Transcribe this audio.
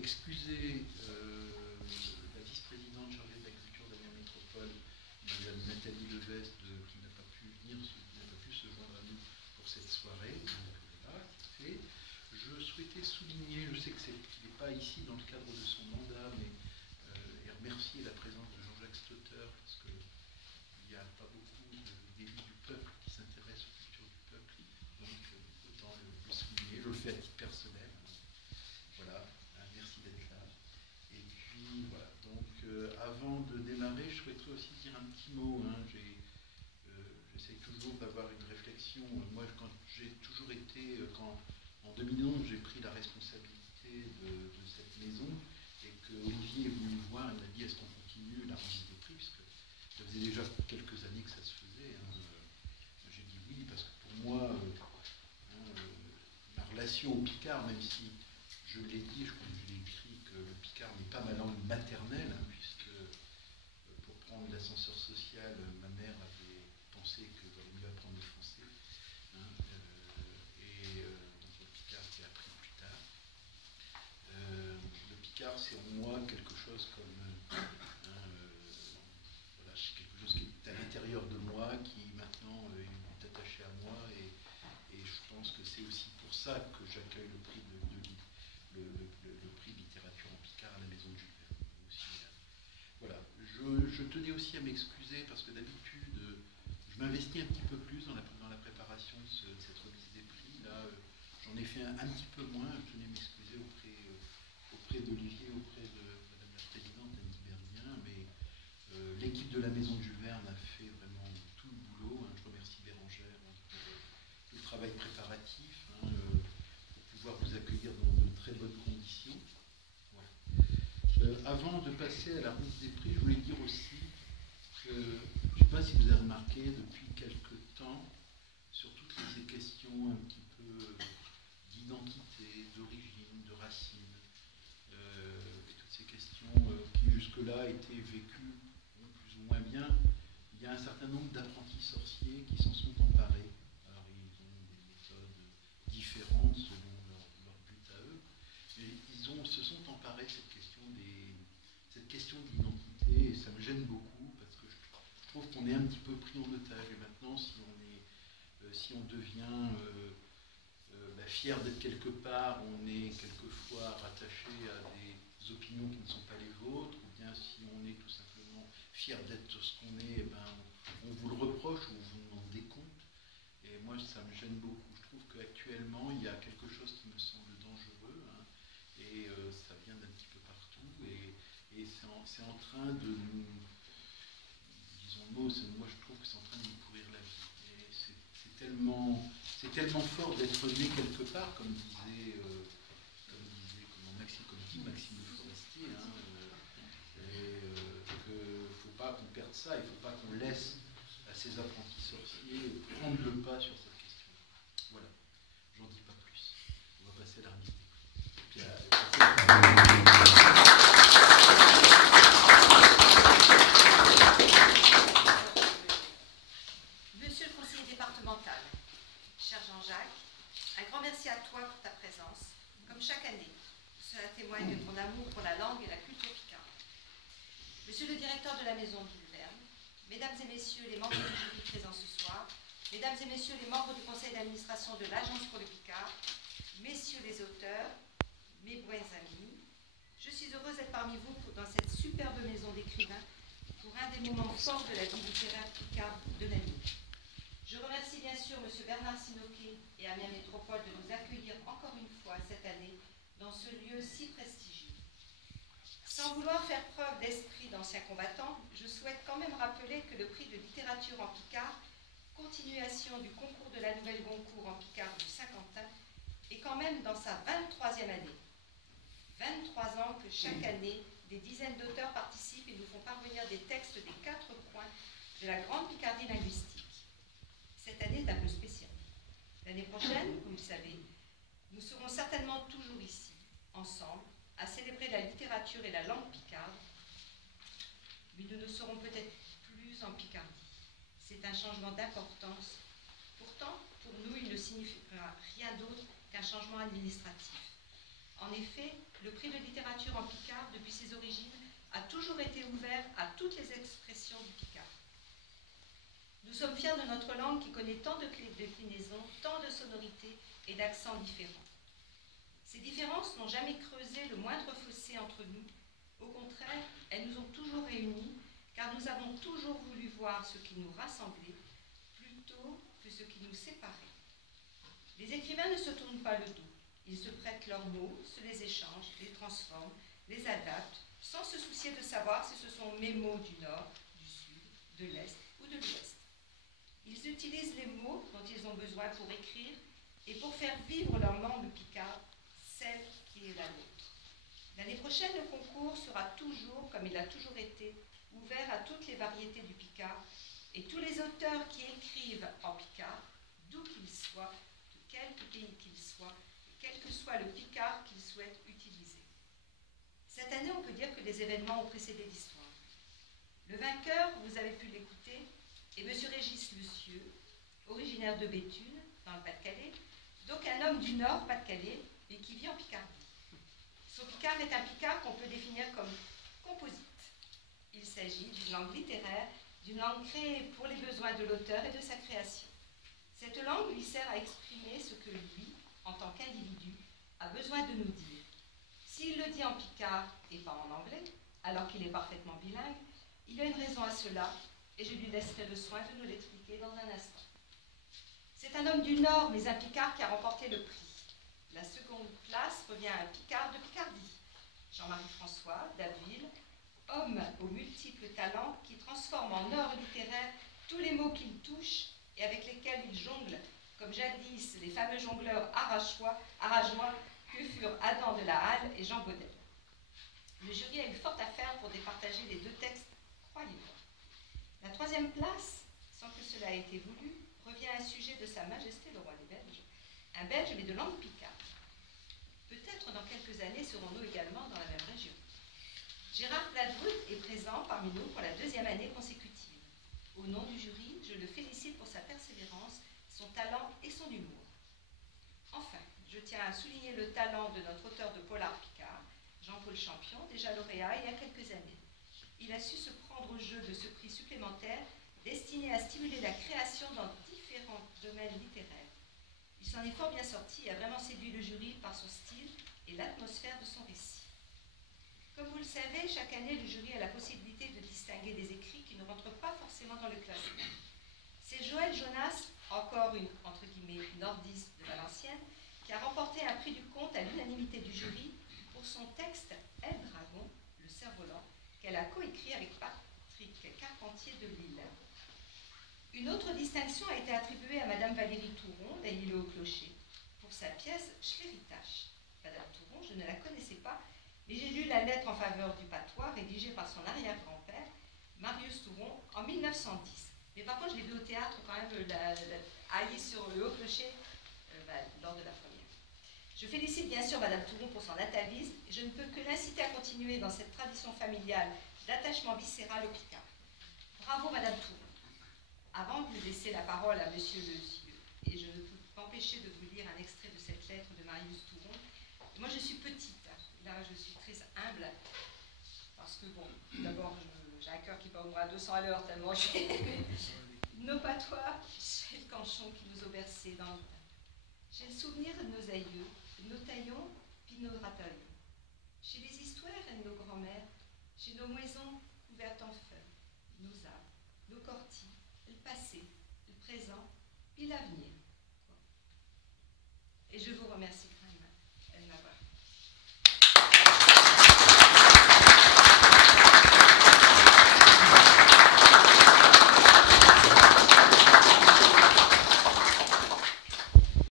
excuser la vice-présidente chargée de la culture d'Amiens Métropole, Madame Nathalie Levesque, qui n'a pas pu venir, qui n'a pas pu se joindre à nous pour cette soirée. Donc voilà, c'est fait. Je souhaitais souligner, je sais que qu'il n'est pas ici dans le cadre de son mandat, mais et remercier la présence de Jean-Jacques Stotter, parce qu'il n'y a pas beaucoup d'élus du peuple qui s'intéressent aux cultures du peuple, donc autant le souligner, je le fais à titre personnel. Voilà, merci d'être là. Et puis voilà, donc avant de démarrer, je souhaiterais aussi dire un petit mot. J'essaie toujours d'avoir une réflexion. Moi, quand j'ai toujours été, en 2011, j'ai pris la responsabilité de cette maison, et que Olivier est venu me voir, il m'a dit: est-ce qu'on continue la remise des prix, puisque ça faisait déjà quelques années que ça se faisait. J'ai dit oui, parce que pour moi, ma relation au Picard, même si je l'ai dit, je crois que je l'ai écrit, que le Picard n'est pas ma langue maternelle, puisque pour prendre l'ascenseur social, ma mère avait pensé qu'il valait mieux apprendre le français. Donc le Picard, j'ai appris plus tard. Le Picard, c'est en moi quelque chose comme voilà, c'est quelque chose qui est à l'intérieur de moi, qui maintenant est attaché à moi, et je pense que c'est aussi pour ça que j'accueille le prix le prix de littérature en Picard à la Maison de Jules Verne. Voilà. Je tenais aussi à m'excuser parce que d'habitude, je m'investis un petit peu plus dans la préparation de cette remise des prix. Là, j'en ai fait un petit peu moins. Je tenais à m'excuser auprès d'Olivier, auprès de Madame la Présidente, Annie Bernien, mais l'équipe de la Maison de Jules Verne a fait vraiment tout le boulot. Je remercie Bérangère pour le travail préparatif, pour pouvoir vous accueillir dans de très bonnes conditions. Avant de passer à la remise des prix, je voulais dire aussi que, je ne sais pas si vous avez remarqué, depuis quelque temps, sur toutes les questions un petit peu d'identité, d'origine, de racine, et toutes ces questions qui jusque-là étaient vécues plus ou moins bien, il y a un certain nombre d'apprentis sorciers qui s'en sont emparés. Alors ils ont des méthodes différentes selon leur but à eux, mais se sont emparés de cette question de l'identité, et ça me gêne beaucoup parce que je trouve qu'on est un petit peu pris en otage. Et maintenant, si on devient fier d'être quelque part, on est quelquefois rattaché à des opinions qui ne sont pas les vôtres, ou bien si on est tout simplement fier d'être ce qu'on est, on vous le reproche ou vous vous en rendez compte. Et moi, ça me gêne beaucoup. Je trouve qu'actuellement, il y a quelque chose qui me semble dangereux, et ça vient d'un petit peu partout, et c'est en train de nous, disons le mot, moi je trouve que c'est en train de nous pourrir la vie. Et c'est tellement fort d'être né quelque part, comme dit Maxime Le Forestier, qu'il ne faut pas qu'on perde ça, il ne faut pas qu'on laisse à ces apprentis sorciers prendre le pas sur cette question. Voilà, j'en dis pas plus. On va passer à la remise des prix. Monsieur le conseiller départemental, cher Jean-Jacques, un grand merci à toi pour ta présence. Comme chaque année, cela témoigne de ton amour pour la langue et la culture picarde. Monsieur le directeur de la Maison de Jules Verne, mesdames et messieurs les membres du jury présents ce soir, mesdames et messieurs les membres du conseil d'administration de l'Agence pour le Picard, messieurs les auteurs, mes bons amis, je suis heureuse d'être parmi vous dans cette superbe maison d'écrivains pour un des moments forts de la vie littéraire picarde de l'année. Je remercie bien sûr M. Bernard Sinoquet et Amiens Métropole de nous accueillir encore une fois cette année dans ce lieu si prestigieux. Sans vouloir faire preuve d'esprit d'ancien combattant, je souhaite quand même rappeler que le prix de littérature en Picard, continuation du concours de la Nouvelle Goncourt en Picard du Saint-Quentin, est quand même dans sa 23e année. 23 ans que chaque année, des dizaines d'auteurs participent et nous font parvenir des textes des 4 coins de la grande Picardie linguistique. Cette année est un peu spéciale. L'année prochaine, vous le savez, nous serons certainement toujours ici, ensemble, à célébrer la littérature et la langue picarde, mais nous ne serons peut-être plus en Picardie. C'est un changement d'importance. Pourtant, pour nous, il ne signifiera rien d'autre qu'un changement administratif. En effet, le prix de littérature en picard, depuis ses origines, a toujours été ouvert à toutes les expressions du picard. Nous sommes fiers de notre langue qui connaît tant de déclinaisons, tant de sonorités et d'accents différents. Ces différences n'ont jamais creusé le moindre fossé entre nous. Au contraire, elles nous ont toujours réunis, car nous avons toujours voulu voir ce qui nous rassemblait, plutôt que ce qui nous séparait. Les écrivains ne se tournent pas le dos. Ils se prêtent leurs mots, se les échangent, les transforment, les adaptent, sans se soucier de savoir si ce sont mes mots du Nord, du Sud, de l'Est ou de l'Ouest. Ils utilisent les mots dont ils ont besoin pour écrire et pour faire vivre leur langue picard, celle qui est la nôtre. L'année prochaine, le concours sera toujours, comme il a toujours été, ouvert à toutes les variétés du picard et tous les auteurs qui écrivent en picard, d'où qu'ils soient, de quelque pays qu'ils soient, quel que soit le picard qu'ils souhaitent utiliser. Cette année, on peut dire que les événements ont précédé l'histoire. Le vainqueur, vous avez pu l'écouter, est M. Régis Lucieux, originaire de Béthune, dans le Pas-de-Calais, donc un homme du Nord, Pas-de-Calais, mais qui vit en Picardie. Son picard est un picard qu'on peut définir comme composite. Il s'agit d'une langue littéraire, d'une langue créée pour les besoins de l'auteur et de sa création. Cette langue lui sert à exprimer ce que lui, en tant qu'individu, a besoin de nous dire. S'il le dit en picard et pas en anglais, alors qu'il est parfaitement bilingue, il y a une raison à cela, et je lui laisserai le soin de nous l'expliquer dans un instant. C'est un homme du Nord, mais un picard qui a remporté le prix. La seconde place revient à un picard de Picardie, Jean-Marie François, d'Abbeville, homme aux multiples talents qui transforme en or littéraire tous les mots qu'il touche et avec lesquels il jongle, comme jadis les fameux jongleurs arageois que furent Adam de la Halle et Jean Baudel. Le jury a eu fort à faire pour départager les deux textes, croyez-moi. La troisième place, sans que cela ait été voulu, revient à un sujet de Sa Majesté le Roi des Belges, un Belge mais de langue picarde. Peut-être dans quelques années serons-nous également dans la même région. Gérard Platewood est présent parmi nous pour la deuxième année consécutive. Au nom du jury, je le félicite pour sa persévérance, son talent et son humour. Enfin, je tiens à souligner le talent de notre auteur de polar picard, Jean-Paul Champion, déjà lauréat il y a quelques années. Il a su se prendre au jeu de ce prix supplémentaire destiné à stimuler la création dans différents domaines littéraires. Il s'en est fort bien sorti et a vraiment séduit le jury par son style et l'atmosphère de son récit. Comme vous le savez, chaque année, le jury a la possibilité de distinguer des écrits qui ne rentrent pas forcément dans le classement. C'est Joël Jonas, encore une, entre guillemets, nordiste de Valenciennes, qui a remporté un prix du conte à l'unanimité du jury pour son texte « El Dragon, le cerf-volant » qu'elle a coécrit avec Patrick Carpentier de Lille. Une autre distinction a été attribuée à Madame Valérie Touron, d'Ailly-le-Haut-Clocher, pour sa pièce Schleritache. Madame Touron, je ne la connaissais pas, mais j'ai lu la lettre en faveur du patois rédigée par son arrière-grand-père, Marius Touron, en 1910. Mais par contre, je l'ai vu au théâtre quand même, à Ailly-sur-le-Haut-Clocher, lors de la première. Je félicite bien sûr Madame Touron pour son atavisme, et je ne peux que l'inciter à continuer dans cette tradition familiale d'attachement viscéral au picard. Bravo Madame Touron. Avant de laisser la parole à Monsieur Lecieux, et je ne peux m'empêcher de vous lire un extrait de cette lettre de Marius Touron. Moi, je suis petite, là, je suis très humble, parce que, bon, d'abord, j'ai un cœur qui bat au bras à 200 à l'heure, tellement j'ai nos patois, c'est le canchon qui nous a bercés dans le pain. J'ai le souvenir de nos aïeux, de nos taillons, puis de nos rataillons. Chez les histoires et de nos grands-mères, chez nos maisons couvertes en feuilles, nos arbres, nos cortilles, le passé, le présent, puis l'avenir. Et je vous remercie.